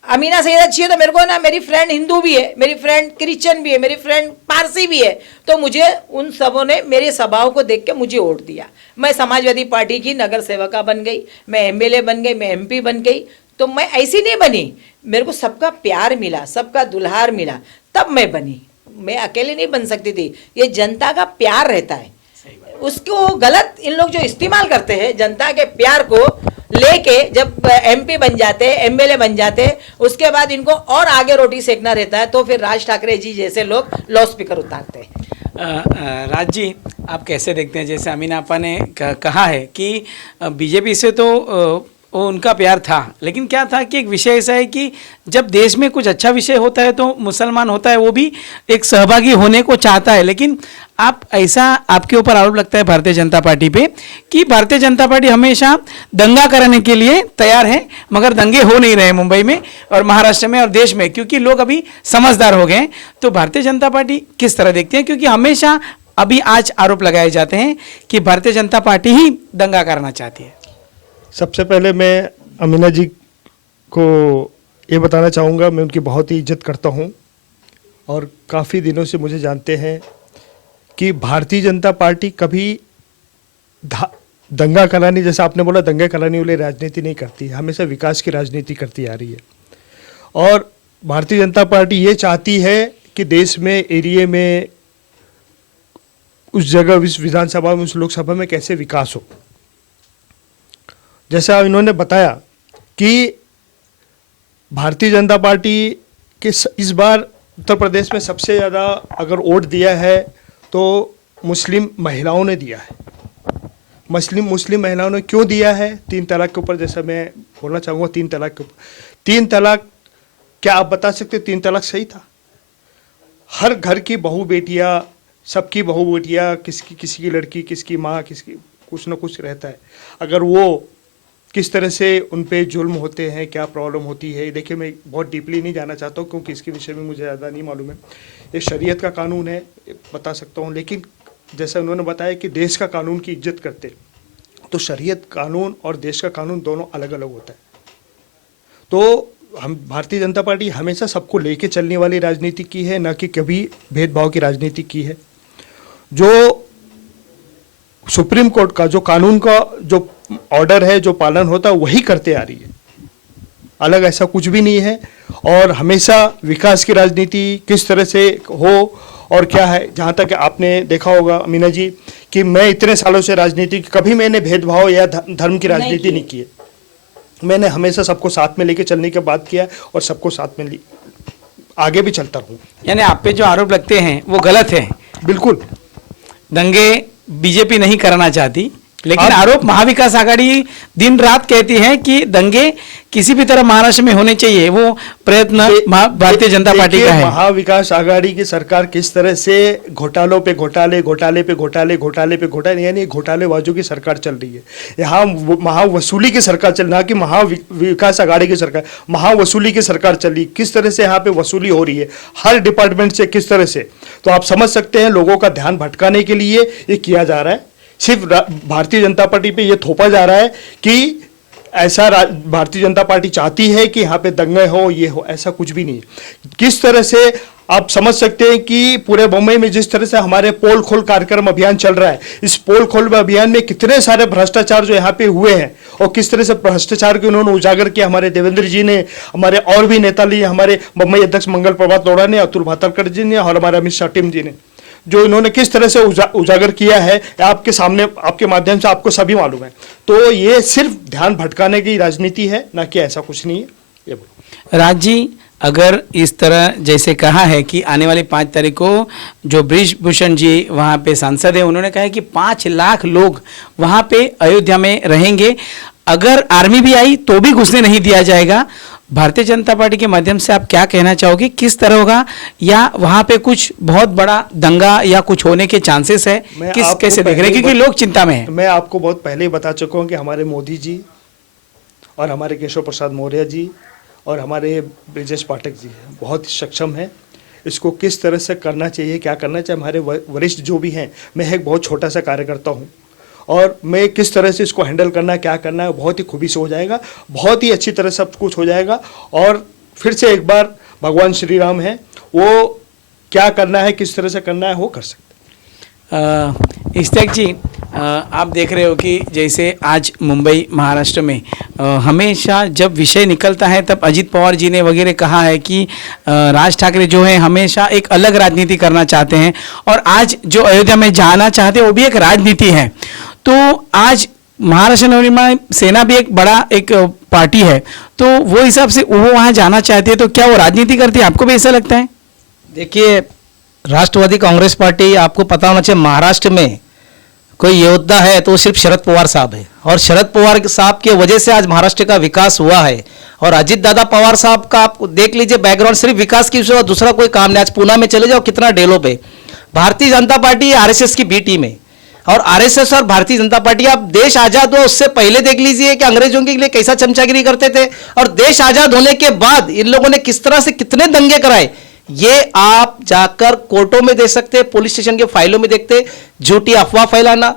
अमीना सैयद अच्छी है तो मेरे को ना, मेरी फ्रेंड हिंदू भी है, मेरी फ्रेंड क्रिश्चियन भी है, मेरी फ्रेंड पारसी भी है, तो मुझे उन सबों ने मेरे स्वभाव को देख के मुझे वोट दिया। मैं समाजवादी पार्टी की नगर सेवका बन गई, मैं एमएलए बन गई, मैं एमपी बन गई। तो मैं ऐसी नहीं बनी, मेरे को सबका प्यार मिला, सबका दुल्हार मिला, तब मैं बनी। मैं अकेले नहीं बन सकती थी। ये जनता का प्यार रहता है, उसको गलत इन लोग जो इस्तेमाल करते हैं, जनता के प्यार को लेके जब एमपी बन जाते, एमएलए बन जाते, उसके बाद इनको और आगे रोटी सेकना रहता है, तो फिर राज ठाकरे जी जैसे लोग लाउड स्पीकर उतारते हैं। राज जी, आप कैसे देखते हैं, जैसे अमीना आपा ने कहा है कि बीजेपी से तो वो उनका प्यार था, लेकिन क्या था कि एक विषय ऐसा है कि जब देश में कुछ अच्छा विषय होता है तो मुसलमान होता है वो भी एक सहभागी होने को चाहता है। लेकिन आप ऐसा, आपके ऊपर आरोप लगता है भारतीय जनता पार्टी पे कि भारतीय जनता पार्टी हमेशा दंगा कराने के लिए तैयार है, मगर दंगे हो नहीं रहे मुंबई में और महाराष्ट्र में और देश में, क्योंकि लोग अभी समझदार हो गए। तो भारतीय जनता पार्टी किस तरह देखती है, क्योंकि हमेशा अभी आज आरोप लगाए जाते हैं कि भारतीय जनता पार्टी ही दंगा करना चाहती है। सबसे पहले मैं अमीना जी को ये बताना चाहूँगा, मैं उनकी बहुत ही इज्जत करता हूँ और काफ़ी दिनों से मुझे जानते हैं कि भारतीय जनता पार्टी कभी दंगा कराने, जैसा आपने बोला, दंगा कराने वाली राजनीति नहीं करती है, हमेशा विकास की राजनीति करती आ रही है। और भारतीय जनता पार्टी ये चाहती है कि देश में, एरिया में, उस जगह, उस विधानसभा में, उस लोकसभा में कैसे विकास हो। जैसा इन्होंने बताया कि भारतीय जनता पार्टी के इस बार उत्तर प्रदेश में सबसे ज़्यादा अगर वोट दिया है तो मुस्लिम महिलाओं ने दिया है। मुस्लिम महिलाओं ने क्यों दिया है? 3 तलाक के ऊपर, जैसा मैं बोलना चाहूँगा 3 तलाक के ऊपर। 3 तलाक, क्या आप बता सकते 3 तलाक सही था? हर घर की बहू बेटियाँ, सबकी बहू बेटियाँ, किसी की लड़की, किसकी माँ, किसकी कुछ ना कुछ रहता है। अगर वो किस तरह से उन पे जुल्म होते हैं, क्या प्रॉब्लम होती है, देखिए मैं बहुत डीपली नहीं जाना चाहता हूँ क्योंकि इसके विषय में मुझे ज़्यादा नहीं मालूम है। ये शरीयत का कानून है, बता सकता हूँ, लेकिन जैसा उन्होंने बताया कि देश का कानून की इज्जत करते, तो शरीयत कानून और देश का कानून दोनों अलग अलग होता है। तो हम भारतीय जनता पार्टी हमेशा सबको लेके चलने वाली राजनीति की है, न कि कभी भेदभाव की राजनीति की है। जो सुप्रीम कोर्ट का जो कानून का जो ऑर्डर है, जो पालन होता है, वही करते आ रही है, अलग ऐसा कुछ भी नहीं है। और हमेशा विकास की राजनीति किस तरह से हो और क्या है, जहाँ तक आपने देखा होगा अमीना जी कि मैं इतने सालों से राजनीति, कभी मैंने भेदभाव या धर्म की राजनीति नहीं की है। मैंने हमेशा सबको साथ में लेके चलने की बात किया और सबको साथ में आगे भी चलता रहूँ। यानी आप पे जो आरोप लगते हैं वो गलत है? बिल्कुल, दंगे बीजेपी नहीं करना चाहती, लेकिन आरोप महाविकास आघाड़ी दिन रात कहती है कि दंगे किसी भी तरह महाराष्ट्र में होने चाहिए, वो प्रयत्न भारतीय जनता पार्टी का है। महाविकास आघाड़ी की सरकार किस तरह से घोटालों पे घोटाले, घोटाले पे घोटाले, घोटाले पे घोटाले, यानी घोटालेबाजों की सरकार चल रही है। यहाँ महावसूली की सरकार चल, ना कि महाविकास आघाड़ी की सरकार, महावसूली की सरकार चल रही। किस तरह से यहाँ पे वसूली हो रही है हर डिपार्टमेंट से, किस तरह से, तो आप समझ सकते हैं लोगों का ध्यान भटकाने के लिए ये किया जा रहा है। सिर्फ भारतीय जनता पार्टी पे ये थोपा जा रहा है कि ऐसा भारतीय जनता पार्टी चाहती है कि यहाँ पे दंगे हो, ये हो, ऐसा कुछ भी नहीं है। किस तरह से आप समझ सकते हैं कि पूरे मुंबई में जिस तरह से हमारे पोल खोल कार्यक्रम अभियान चल रहा है, इस पोल खोल अभियान में कितने सारे भ्रष्टाचार जो यहाँ पे हुए हैं और किस तरह से भ्रष्टाचार को उन्होंने उजागर किया। हमारे देवेंद्र जी ने, हमारे और भी नेता लिए, हमारे मुंबई अध्यक्ष मंगल प्रभात लोढ़ा ने, अतुल भातरकर जी ने और हमारे अमित शाह टीम जी ने, जो इन्होंने किस तरह से उजागर किया है आपके सामने, आपके माध्यम से आपको सभी मालूम है। तो ये सिर्फ ध्यान भटकाने की राजनीति है, ना कि ऐसा कुछ नहीं है। ये बोलो राज जी, अगर इस तरह जैसे कहा है कि आने वाली 5 तारीख को जो ब्रिजभूषण जी वहाँ पे सांसद है, उन्होंने कहा है कि 5 लाख लोग वहाँ पे अयोध्या में रहेंगे, अगर आर्मी भी आई तो भी घुसने नहीं दिया जाएगा। भारतीय जनता पार्टी के माध्यम से आप क्या कहना चाहोगे, किस तरह होगा, या वहां पे कुछ बहुत बड़ा दंगा या कुछ होने के चांसेस है, कैसे देख रहे हैं, क्योंकि लोग चिंता में हैं। मैं आपको बहुत पहले ही बता चुका हूं कि हमारे मोदी जी और हमारे केशव प्रसाद मौर्य जी और हमारे ब्रिजेश पाठक जी हैं, बहुत ही सक्षम हैं। इसको किस तरह से करना चाहिए, क्या करना चाहिए, हमारे वरिष्ठ जो भी हैं, मैं एक बहुत छोटा सा कार्यकर्ता हूँ और मैं किस तरह से इसको हैंडल करना है, क्या करना है, बहुत ही खूबी से हो जाएगा, बहुत ही अच्छी तरह सब कुछ हो जाएगा। और फिर से एक बार भगवान श्री राम हैं, वो क्या करना है, किस तरह से करना है, वो कर सकते हैं। इश्तियाक जी, आप देख रहे हो कि जैसे आज मुंबई महाराष्ट्र में हमेशा जब विषय निकलता है तब अजीत पवार जी ने वगैरह कहा है कि राज ठाकरे जो है हमेशा एक अलग राजनीति करना चाहते हैं और आज जो अयोध्या में जाना चाहते हैं वो भी एक राजनीति है। तो आज महाराष्ट्र नवनिर्माण सेना भी एक बड़ा एक पार्टी है, तो वो हिसाब से वो वहाँ जाना चाहते हैं, तो क्या वो राजनीति करती है? आपको भी ऐसा लगता है? देखिए, राष्ट्रवादी कांग्रेस पार्टी, आपको पता होना चाहिए महाराष्ट्र में कोई योद्धा है तो वो सिर्फ शरद पवार साहब है, और शरद पवार साहब की वजह से आज महाराष्ट्र का विकास हुआ है। और अजीत दादा पवार साहब का आप देख लीजिए बैकग्राउंड, सिर्फ विकास की सिवा दूसरा कोई काम नहीं। आज पूना में चले जाओ, कितना डेवलप है। भारतीय जनता पार्टी आरएसएस की बी टीम है, और आरएसएस और भारतीय जनता पार्टी, आप देश आजाद हुआ उससे पहले देख लीजिए कि अंग्रेजों के लिए कैसा चमचागिरी करते थे, और देश आजाद होने के बाद इन लोगों ने किस तरह से कितने दंगे कराए, ये आप जाकर कोर्टों में देख सकते, पुलिस स्टेशन के फाइलों में देखते। झूठी अफवाह फैलाना,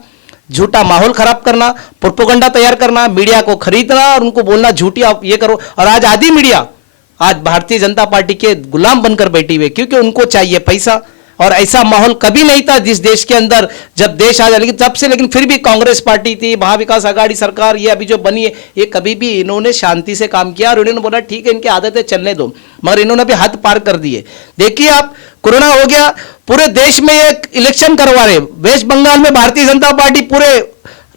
झूठा माहौल खराब करना, प्रोपेगेंडा तैयार करना, मीडिया को खरीदना और उनको बोलना झूठी आप ये करो। और आज आधी मीडिया आज भारतीय जनता पार्टी के गुलाम बनकर बैठी हुई, क्योंकि उनको चाहिए पैसा। और ऐसा माहौल कभी नहीं था जिस देश के अंदर जब देश आया, लेकिन तब से, लेकिन फिर भी कांग्रेस पार्टी थी, महाविकास आघाड़ी सरकार, ये अभी जो बनी है, ये कभी भी इन्होंने शांति से काम किया और इन्होंने बोला ठीक है इनकी आदतें चलने दो, मगर इन्होंने भी हद पार कर दी है। देखिए आप, कोरोना हो गया, पूरे देश में एक इलेक्शन करवा रहे, वेस्ट बंगाल में भारतीय जनता पार्टी पूरे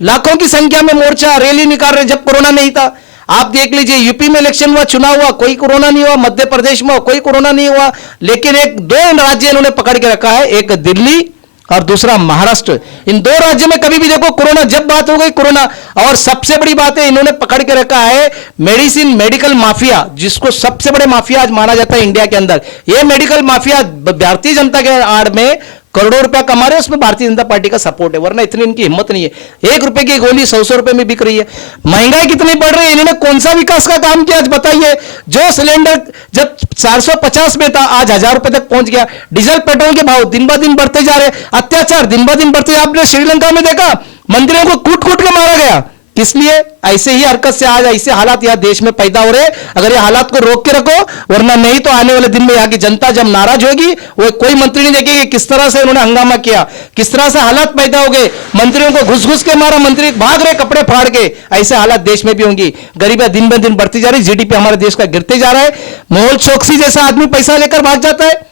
लाखों की संख्या में मोर्चा रैली निकाल रहे जब कोरोना नहीं था। आप देख लीजिए, यूपी में इलेक्शन हुआ, चुनाव हुआ, कोई कोरोना नहीं हुआ, मध्य प्रदेश में कोई कोरोना नहीं हुआ, लेकिन एक दो राज्य इन्होंने पकड़ के रखा है, एक दिल्ली और दूसरा महाराष्ट्र। इन दो राज्यों में कभी भी देखो कोरोना, जब बात हो गई कोरोना, और सबसे बड़ी बात है इन्होंने पकड़ के रखा है मेडिसिन, मेडिकल माफिया, जिसको सबसे बड़े माफिया आज माना जाता है इंडिया के अंदर। ये मेडिकल माफिया भारतीय जनता के आड़ में करोड़ों रुपया कमा रहे हैं, उसमें भारतीय जनता पार्टी का सपोर्ट है, वरना इतनी इनकी हिम्मत नहीं है। 1 रुपए की गोली 100 रुपए में बिक रही है। महंगाई कितनी बढ़ रही है, इन्होंने कौन सा विकास का काम किया आज बताइए? जो सिलेंडर जब 450 में था आज 1000 रुपए तक पहुंच गया। डीजल पेट्रोल के भाव दिन ब दिन बढ़ते जा रहे, अत्याचार दिन ब दिन बढ़ते। आपने श्रीलंका में देखा, मंत्रियों को कूट कूट के मारा गया, किस लिए? ऐसे ही हरकत से आज ऐसे हालात यहाँ देश में पैदा हो रहे। अगर ये हालात को रोक के रखो, वरना नहीं तो आने वाले दिन में यहाँ की जनता जब नाराज होगी, वो कोई मंत्री नहीं देखेगी किस तरह से उन्होंने हंगामा किया, किस तरह से हालात पैदा हो गए, मंत्रियों को घुस घुस के मारा, मंत्री भाग रहे कपड़े फाड़ के। ऐसे हालात देश में भी होंगी। गरीबी दिन ब दिन बढ़ती जा रही, जीडीपी हमारे देश का गिरते जा रहा है। मेहुल चोकसी जैसा आदमी पैसा लेकर भाग जाता है।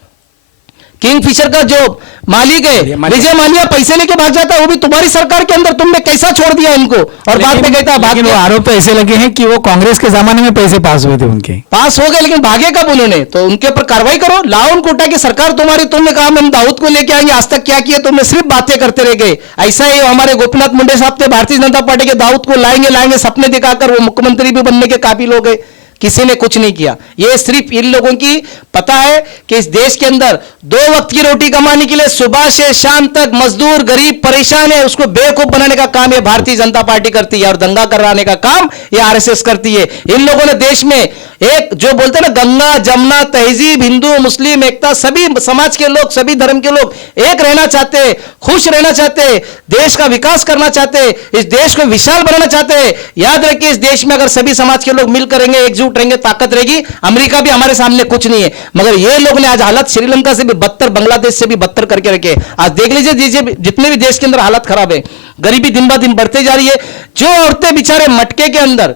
किंगफिशर का जो मालिक है विजय माल्या पैसे लेके भाग जाता है, वो भी तुम्हारी सरकार के अंदर तुमने कैसा छोड़ दिया इनको। और बाद में कहता है, लेकिन वो आरोप तो ऐसे लगे हैं कि वो कांग्रेस के जमाने में पैसे पास हुए थे उनके। पास हो गए, लेकिन भागे कब उन्होंने? तो उनके ऊपर कार्रवाई करो, लाओ उनको उठा के। सरकार तुम्हारी, तुमने कहा हम दाऊद को लेके आएंगे, आज तक क्या किया तुमने? सिर्फ बातें करते रह गए। ऐसा ही हमारे गोपीनाथ मुंडे साहब थे, भारतीय जनता पार्टी के दाऊद को लाएंगे सपने दिखाकर वो मुख्यमंत्री भी बनने के काबिल हो गए, किसी ने कुछ नहीं किया। ये सिर्फ इन लोगों की पता है कि इस देश के अंदर 2 वक्त की रोटी कमाने के लिए सुबह से शाम तक मजदूर गरीब परेशान है, उसको बेवकूफ बनाने का काम ये भारतीय जनता पार्टी करती है, और दंगा कराने का काम ये आरएसएस करती है। इन लोगों ने देश में एक जो बोलते हैं ना, गंगा जमुना तहजीब, हिंदू मुस्लिम एकता, सभी समाज के लोग, सभी धर्म के लोग एक रहना चाहते हैं, खुश रहना चाहते हैं, देश का विकास करना चाहते हैं, इस देश को विशाल बनाना चाहते हैं। याद रखिए, इस देश में अगर सभी समाज के लोग मिल करेंगे, एकजुट रहेंगे, ताकत रहेगी। अमेरिका भी हमारे सामने कुछ नहीं है, मगर ये लोग ने आज हालत श्रीलंका से भी बदतर, बांग्लादेश से भी बदतर करके रखे। आज देख लीजिए जितने भी देश के अंदर हालत खराब है, गरीबी दिन ब दिन बढ़ते जा रही है। जो औरतें बेचारे मटके के अंदर,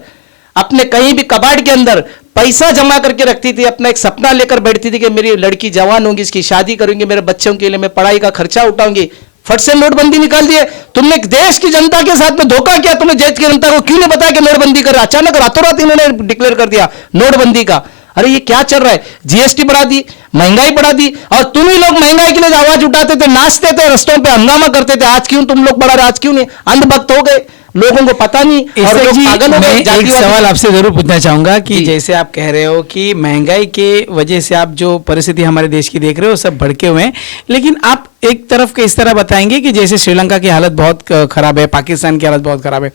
अपने कहीं भी कबाड़ के अंदर पैसा जमा करके रखती थी, अपना एक सपना लेकर बैठती थी कि मेरी लड़की जवान होगी, इसकी शादी करूंगी, मेरे बच्चों के लिए मैं पढ़ाई का खर्चा उठाऊंगी, फट से नोटबंदी निकाल दिए। तुमने देश की जनता के साथ में धोखा किया। तुमने देश की जनता को क्यों नहीं बताया कि नोटबंदी कर? अचानक रातों रात इन्होंने डिक्लेयर कर दिया नोटबंदी का। अरे ये क्या चल रहा है? जीएसटी बढ़ा दी, महंगाई बढ़ा दी, और तुम ही लोग महंगाई के लिए आवाज उठाते थे, नाचते थे, रस्तों पे हंगामा करते थे। आज क्यों तुम लोग बढ़ा रहे? आज क्यों नहीं? अंधभक्त हो गए, लोगों को पता नहीं, और लोग पागल हो गए। एक सवाल आपसे जरूर पूछना चाहूंगा कि जैसे आप कह रहे हो कि महंगाई के वजह से आप जो परिस्थिति हमारे देश की देख रहे हो सब भड़के हुए हैं, लेकिन आप एक तरफ के इस तरह बताएंगे कि जैसे श्रीलंका की हालत बहुत खराब है, पाकिस्तान की हालत बहुत खराब है,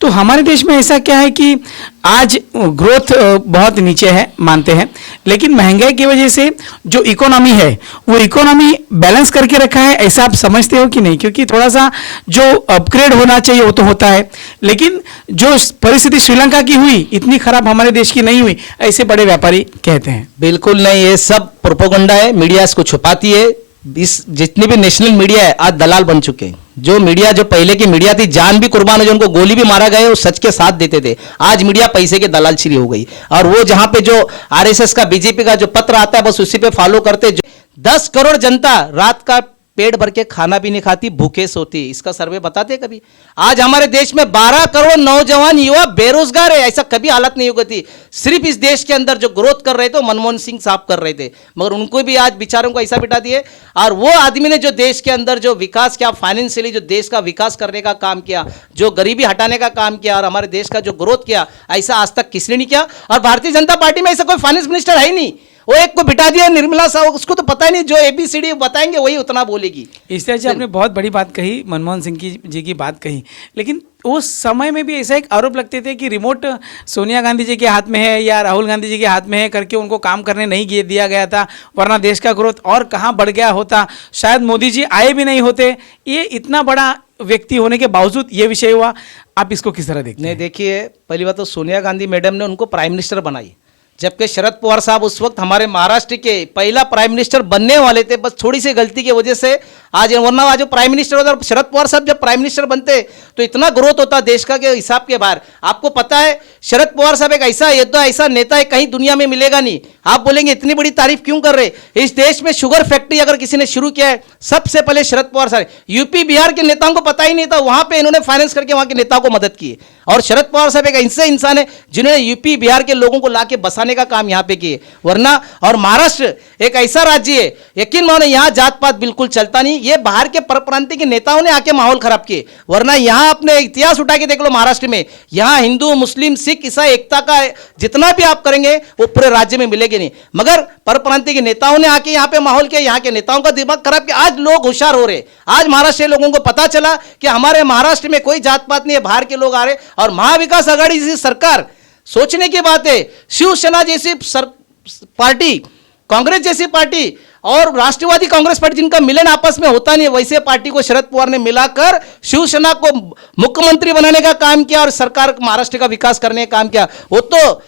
तो हमारे देश में ऐसा क्या है कि आज ग्रोथ बहुत नीचे है, मानते हैं, लेकिन महंगाई की वजह से जो इकोनॉमी है वो इकोनॉमी बैलेंस करके रखा है, ऐसा आप समझते हो कि नहीं? क्योंकि थोड़ा सा जो अपग्रेड होना चाहिए वो तो होता है, लेकिन जो परिस्थिति श्रीलंका की हुई इतनी खराब हमारे देश की नहीं हुई, ऐसे बड़े व्यापारी कहते हैं। बिल्कुल नहीं, ये सब प्रोपोगंडा है, मीडिया इसको छुपाती है। इस जितनी भी नेशनल मीडिया है आज दलाल बन चुके हैं। जो मीडिया, जो पहले की मीडिया थी, जान भी कुर्बान हो, जो उनको गोली भी मारा गया, वो सच के साथ देते थे। आज मीडिया पैसे के दलाल श्री हो गई, और वो जहां पे जो आरएसएस का, बीजेपी का जो पत्र आता है बस उसी पे फॉलो करते। 10 करोड़ जनता रात का पेट भर के खाना भी नहीं खाती, भूखे सोती है। इसका सर्वे बताते हैं कभी? आज हमारे देश में 12 करोड़ नौजवान युवा बेरोजगार है। ऐसा कभी हालत नहीं होगी थी। सिर्फ इस देश के अंदर जो ग्रोथ कर रहे थे मनमोहन सिंह साहब कर रहे थे, मगर उनको भी आज बेचारों को ऐसा बिठा दिए। और वो आदमी ने जो देश के अंदर जो विकास किया, फाइनेंशियली जो देश का विकास करने का काम किया, जो गरीबी हटाने का काम किया और हमारे देश का जो ग्रोथ किया, ऐसा आज तक किसने नहीं किया। और भारतीय जनता पार्टी में ऐसा कोई फाइनेंस मिनिस्टर है ही नहीं। वो एक को बिठा दिया निर्मला साहब, उसको तो पता ही नहीं, जो ABCD बताएंगे वही उतना बोलेगी। इस तरह से आपने बहुत बड़ी बात कही, मनमोहन सिंह जी की बात कही, लेकिन उस समय में भी ऐसा एक आरोप लगते थे कि रिमोट सोनिया गांधी जी के हाथ में है या राहुल गांधी जी के हाथ में है करके उनको काम करने नहीं दिया गया था, वरना देश का ग्रोथ और कहाँ बढ़ गया होता, शायद मोदी जी आए भी नहीं होते। ये इतना बड़ा व्यक्ति होने के बावजूद ये विषय हुआ, आप इसको किस तरह देखते हैं? नहीं, देखिए, पहली बात तो सोनिया गांधी मैडम ने उनको प्राइम मिनिस्टर बनाई, जबकि शरद पवार साहब उस वक्त हमारे महाराष्ट्र के पहला प्राइम मिनिस्टर बनने वाले थे। बस थोड़ी सी गलती की वजह से आज, वरना आज प्राइम मिनिस्टर होता, शरद पवार साहब जब प्राइम मिनिस्टर बनते तो इतना ग्रोथ होता देश का के हिसाब के बाहर। आपको पता है शरद पवार साहब एक ऐसा योद्धा, ऐसा नेता है, कहीं दुनिया में मिलेगा नहीं। आप बोलेंगे इतनी बड़ी तारीफ क्यों कर रहे? इस देश में शुगर फैक्ट्री अगर किसी ने शुरू किया है, सबसे पहले शरद पवार साहब। यूपी बिहार के नेताओं को पता ही नहीं था, वहां पर इन्होंने फाइनेंस करके वहां के नेताओं को मदद की। और शरद पवार साहब एक ऐसे इंसान है जिन्होंने यूपी बिहार के लोगों को लाके बसाने का काम यहां पे किए। वरना, और महाराष्ट्र एक ऐसा राज्य है, यकीन मानो, यहां जात पात बिल्कुल चलता नहीं। ये बाहर के परप्रांतीय के नेताओं ने आके माहौल खराब किए। वरना यहां अपने इतिहास उठा के देख लो, महाराष्ट्र में यहां हिंदू मुस्लिम सिख ईसाई एकता का जितना भी आप करेंगे वो पूरे राज्य में मिलेगी नहीं। मगर परप्रांतीय के नेताओं ने आके यहां पे माहौल किया, यहां के नेताओं का दिमाग खराब किया। आज लोग होशियार हो रहे। आज महाराष्ट्र के लोगों को पता चला कि हमारे महाराष्ट्र में कोई जात पात नहीं है, बाहर के लोग आ रहे। और महाविकास आघाड़ी जैसी सरकार, सोचने की बात है, शिवसेना जैसी पार्टी, कांग्रेस जैसी पार्टी और राष्ट्रवादी कांग्रेस पार्टी, जिनका मिलन आपस में होता नहीं, वैसे पार्टी को शरद पवार ने मिलाकर शिवसेना को मुख्यमंत्री बनाने का काम किया और सरकार महाराष्ट्र का विकास करने का काम किया। वो तो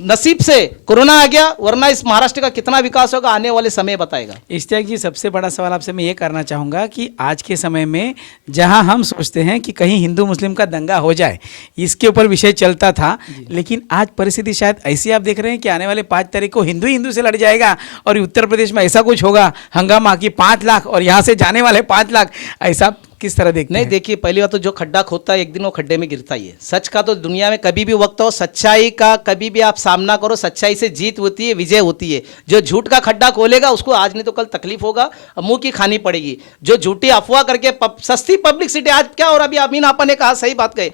नसीब से कोरोना आ गया, वरना इस महाराष्ट्र का कितना विकास होगा आने वाले समय बताएगा। इश्तियाक जी, सबसे बड़ा सवाल आपसे मैं ये करना चाहूँगा कि आज के समय में जहां हम सोचते हैं कि कहीं हिंदू मुस्लिम का दंगा हो जाए, इसके ऊपर विषय चलता था, लेकिन आज परिस्थिति शायद ऐसी आप देख रहे हैं कि आने वाले 5 तारीख को हिंदू हिंदू से लड़ जाएगा और उत्तर प्रदेश में ऐसा कुछ होगा हंगामा कि 5 लाख और यहाँ से जाने वाले 5 लाख, ऐसा किस तरह देखते हैं? नहीं, देखिए, पहली बात तो जो खड्डा खोदता है एक दिन वो खड्डे में गिरता ही है। सच का तो दुनिया में कभी भी वक्त हो, सच्चाई का कभी भी आप सामना करो, सच्चाई से जीत होती है, विजय होती है। जो झूठ का खड्डा खोलेगा उसको आज नहीं तो कल तकलीफ होगा, मुंह की खानी पड़ेगी। जो झूठी अफवाह करके सस्ती पब्लिसिटी, आज क्या हो रहा, अभी अमीन आपा ने कहा, सही बात कही,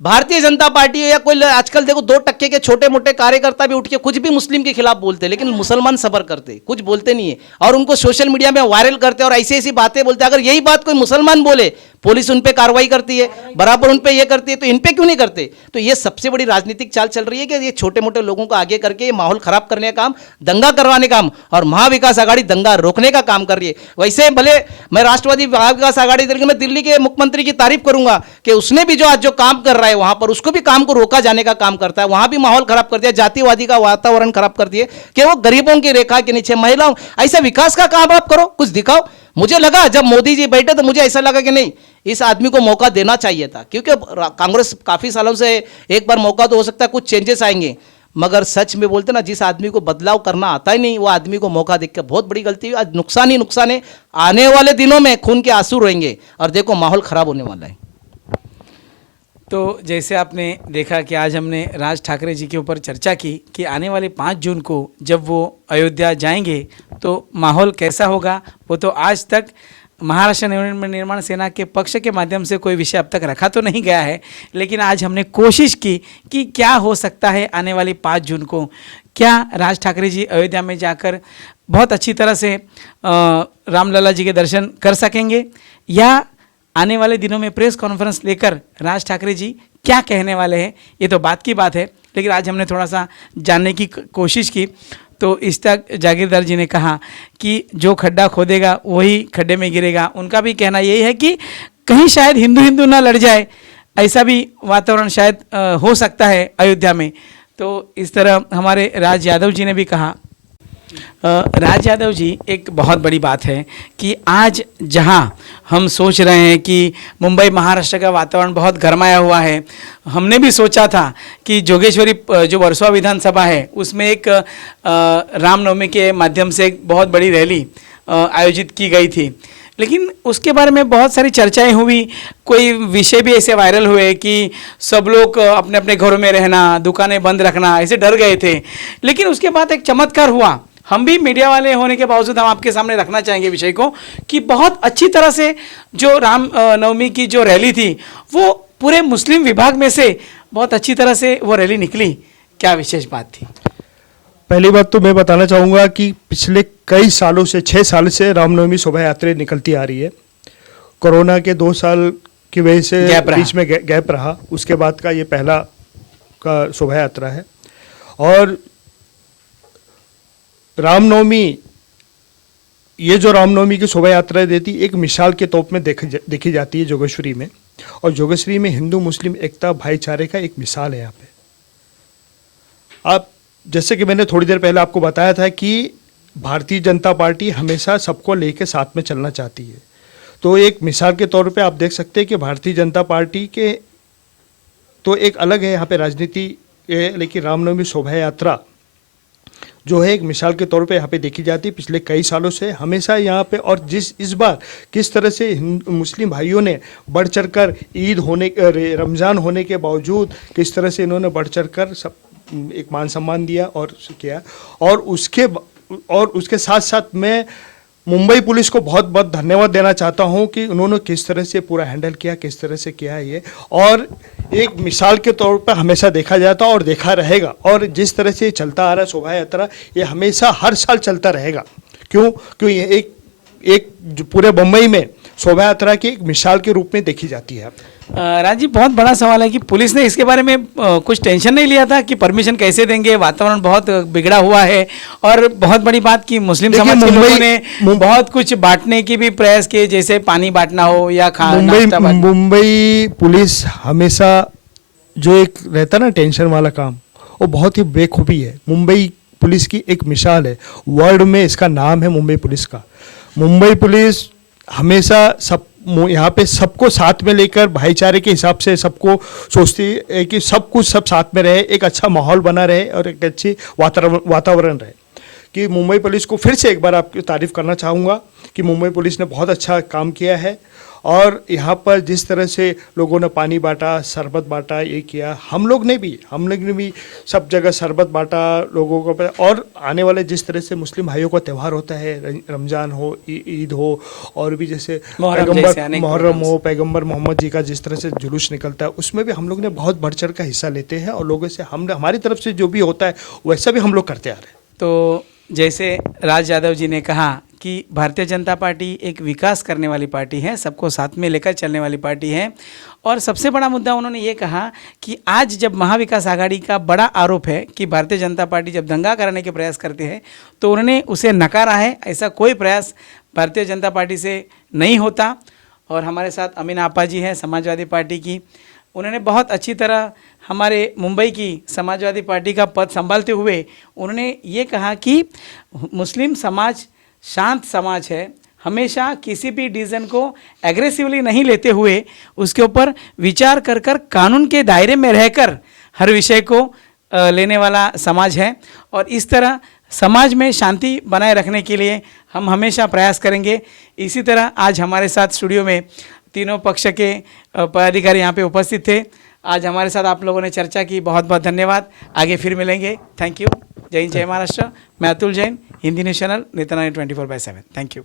भारतीय जनता पार्टी या कोई, आजकल देखो 2 टक्के के छोटे मोटे कार्यकर्ता भी उठ के कुछ भी मुस्लिम के खिलाफ बोलते, लेकिन मुसलमान सबर करते, कुछ बोलते नहीं है और उनको सोशल मीडिया में वायरल करते और ऐसी ऐसी बातें बोलते। अगर यही बात कोई मुसलमान बोले, पुलिस उन पे कार्रवाई करती है, बराबर उन पे ये करती है, तो इन पे क्यों नहीं करते? तो ये सबसे बड़ी राजनीतिक चाल चल रही है कि ये छोटे मोटे लोगों को आगे करके माहौल खराब करने का काम, दंगा करवाने का काम, और महाविकास आघाड़ी दंगा रोकने का काम कर रही है। वैसे भले मैं राष्ट्रवादी महाविकास आघाड़ी में दिल्ली के मुख्यमंत्री की तारीफ करूंगा कि उसने भी जो आज जो काम कर रहा है वहां पर, उसको भी काम को रोका जाने का काम करता है। वहां भी माहौल खराब कर दिया, जातिवादी का वातावरण खराब कर दिए कि वो गरीबों की रेखा के नीचे, महिलाओं, ऐसा विकास का काम आप करो, कुछ दिखाओ। मुझे लगा जब मोदी जी बैठे तो मुझे ऐसा लगा कि नहीं, इस आदमी को मौका देना चाहिए था, क्योंकि कांग्रेस काफी सालों से, एक बार मौका तो हो सकता है कुछ चेंजेस आएंगे, मगर सच में बोलते ना, जिस आदमी को बदलाव करना आता ही नहीं, वो आदमी को मौका देख के बहुत बड़ी गलती हुई। आज नुकसान ही नुकसान है, आने वाले दिनों में खून के आंसू रहेंगे और देखो माहौल खराब होने वाला है। तो जैसे आपने देखा कि आज हमने राज ठाकरे जी के ऊपर चर्चा की कि आने वाले 5 जून को जब वो अयोध्या जाएंगे तो माहौल कैसा होगा, वो तो आज तक महाराष्ट्र निर्माण सेना के पक्ष के माध्यम से कोई विषय अब तक रखा तो नहीं गया है, लेकिन आज हमने कोशिश की कि क्या हो सकता है आने वाली 5 जून को। क्या राज ठाकरे जी अयोध्या में जाकर बहुत अच्छी तरह से रामलला जी के दर्शन कर सकेंगे, या आने वाले दिनों में प्रेस कॉन्फ्रेंस लेकर राज ठाकरे जी क्या कहने वाले हैं, ये तो बात की बात है। लेकिन आज हमने थोड़ा सा जानने की कोशिश की तो इश्ताक जागीरदार जी ने कहा कि जो खड्डा खोदेगा वही खड्डे में गिरेगा। उनका भी कहना यही है कि कहीं शायद हिंदू हिंदू ना लड़ जाए, ऐसा भी वातावरण शायद हो सकता है अयोध्या में। तो इस तरह हमारे राज यादव जी ने भी कहा। राज यादव जी, एक बहुत बड़ी बात है कि आज जहां हम सोच रहे हैं कि मुंबई महाराष्ट्र का वातावरण बहुत गर्माया हुआ है, हमने भी सोचा था कि जोगेश्वरी जो वर्सोवा विधानसभा है उसमें एक रामनवमी के माध्यम से एक बहुत बड़ी रैली आयोजित की गई थी। लेकिन उसके बारे में बहुत सारी चर्चाएं हुई, कोई विषय भी ऐसे वायरल हुए कि सब लोग अपने अपने घरों में रहना, दुकानें बंद रखना, ऐसे डर गए थे। लेकिन उसके बाद एक चमत्कार हुआ, हम भी मीडिया वाले होने के बावजूद हम आपके सामने रखना चाहेंगे विषय को, कि बहुत अच्छी तरह से जो राम नवमी की जो रैली थी वो पूरे मुस्लिम विभाग में से बहुत अच्छी तरह से वो रैली निकली। क्या विशेष बात थी? पहली बात तो मैं बताना चाहूँगा कि पिछले कई सालों से 6 साल से रामनवमी शोभा यात्रा निकलती आ रही है। कोरोना के 2 साल की वजह से बीच में गैप रहा, उसके बाद का ये पहला का शोभा यात्रा है। और रामनवमी, ये जो रामनवमी की शोभा यात्रा देती एक मिसाल के तौर में देखी जाती है जोगेश्वरी में। और जोगेश्वरी में हिंदू मुस्लिम एकता भाईचारे का एक मिसाल है। यहाँ पे आप, जैसे कि मैंने थोड़ी देर पहले आपको बताया था कि भारतीय जनता पार्टी हमेशा सबको लेकर साथ में चलना चाहती है, तो एक मिसाल के तौर पे आप देख सकते हैं कि भारतीय जनता पार्टी के तो एक अलग है यहाँ पे राजनीति, लेकिन रामनवमी शोभा यात्रा जो है एक मिसाल के तौर पे यहाँ पे देखी जाती है पिछले कई सालों से हमेशा यहाँ पे। और इस बार किस तरह से मुस्लिम भाइयों ने बढ़ चढ़कर ईद होने, रमज़ान होने के बावजूद किस तरह से इन्होंने बढ़ चढ़कर सब एक मान सम्मान दिया और किया। और उसके साथ साथ मैं मुंबई पुलिस को बहुत बहुत धन्यवाद देना चाहता हूं कि उन्होंने किस तरह से पूरा हैंडल किया, किस तरह से किया ये, और एक मिसाल के तौर पर हमेशा देखा जाता और देखा रहेगा। और जिस तरह से चलता आ रहा है शोभा यात्रा, ये हमेशा हर साल चलता रहेगा। क्यों ये एक जो पूरे मुंबई में शोभा यात्रा की एक मिसाल के रूप में देखी जाती है। राजी, बहुत बड़ा सवाल है कि पुलिस ने इसके बारे में कुछ टेंशन नहीं लिया था कि परमिशन कैसे देंगे, वातावरण बहुत बिगड़ा हुआ है। और बहुत बड़ी बात कि मुस्लिम समाज के लोगों ने बहुत कुछ बांटने की भी प्रयास किए, जैसे पानी बांटना हो या खाना। मुंबई पुलिस हमेशा जो एक रहता ना टेंशन वाला काम, वो बहुत ही बेखूबी है। मुंबई पुलिस की एक मिसाल है, वर्ल्ड में इसका नाम है मुंबई पुलिस का। मुंबई पुलिस हमेशा यहाँ पे सबको साथ में लेकर भाईचारे के हिसाब से सबको सोचती है कि सब कुछ सब साथ में रहे, एक अच्छा माहौल बना रहे और एक अच्छी वातावरण रहे। कि मुंबई पुलिस को फिर से एक बार आपकी तारीफ़ करना चाहूँगा कि मुंबई पुलिस ने बहुत अच्छा काम किया है। और यहाँ पर जिस तरह से लोगों ने पानी बांटा, शरबत बांटा, ये किया, हम लोग ने भी सब जगह शरबत बांटा लोगों को। और आने वाले जिस तरह से मुस्लिम भाइयों का त्यौहार होता है, रमज़ान हो, ईद हो, और भी जैसे मुहर्रम हो, पैगंबर मोहम्मद जी का जिस तरह से जुलूस निकलता है, उसमें भी हम लोग ने बहुत बढ़ चढ़ का हिस्सा लेते हैं। और लोगों से हमारी तरफ से जो भी होता है वैसा भी हम लोग करते आ रहे हैं। तो जैसे राज यादव जी ने कहा कि भारतीय जनता पार्टी एक विकास करने वाली पार्टी है, सबको साथ में लेकर चलने वाली पार्टी है। और सबसे बड़ा मुद्दा उन्होंने ये कहा कि आज जब महाविकास आघाड़ी का बड़ा आरोप है कि भारतीय जनता पार्टी जब दंगा कराने के प्रयास करते हैं तो उन्होंने उसे नकारा है, ऐसा कोई प्रयास भारतीय जनता पार्टी से नहीं होता। और हमारे साथ अमीना आपा जी हैं समाजवादी पार्टी की, उन्होंने बहुत अच्छी तरह हमारे मुंबई की समाजवादी पार्टी का पद संभालते हुए उन्होंने ये कहा कि मुस्लिम समाज शांत समाज है, हमेशा किसी भी डिसीजन को एग्रेसिवली नहीं लेते हुए उसके ऊपर विचार कर कानून के दायरे में रहकर हर विषय को लेने वाला समाज है। और इस तरह समाज में शांति बनाए रखने के लिए हम हमेशा प्रयास करेंगे। इसी तरह आज हमारे साथ स्टूडियो में तीनों पक्ष के पदाधिकारी यहाँ पे उपस्थित थे। आज हमारे साथ आप लोगों ने चर्चा की, बहुत बहुत धन्यवाद। आगे फिर मिलेंगे। Thank you. जय हिंद, जय महाराष्ट्र। मैं अतुल जैन, हिंदी न्यूज़ चैनल नेता 24/7। Thank you.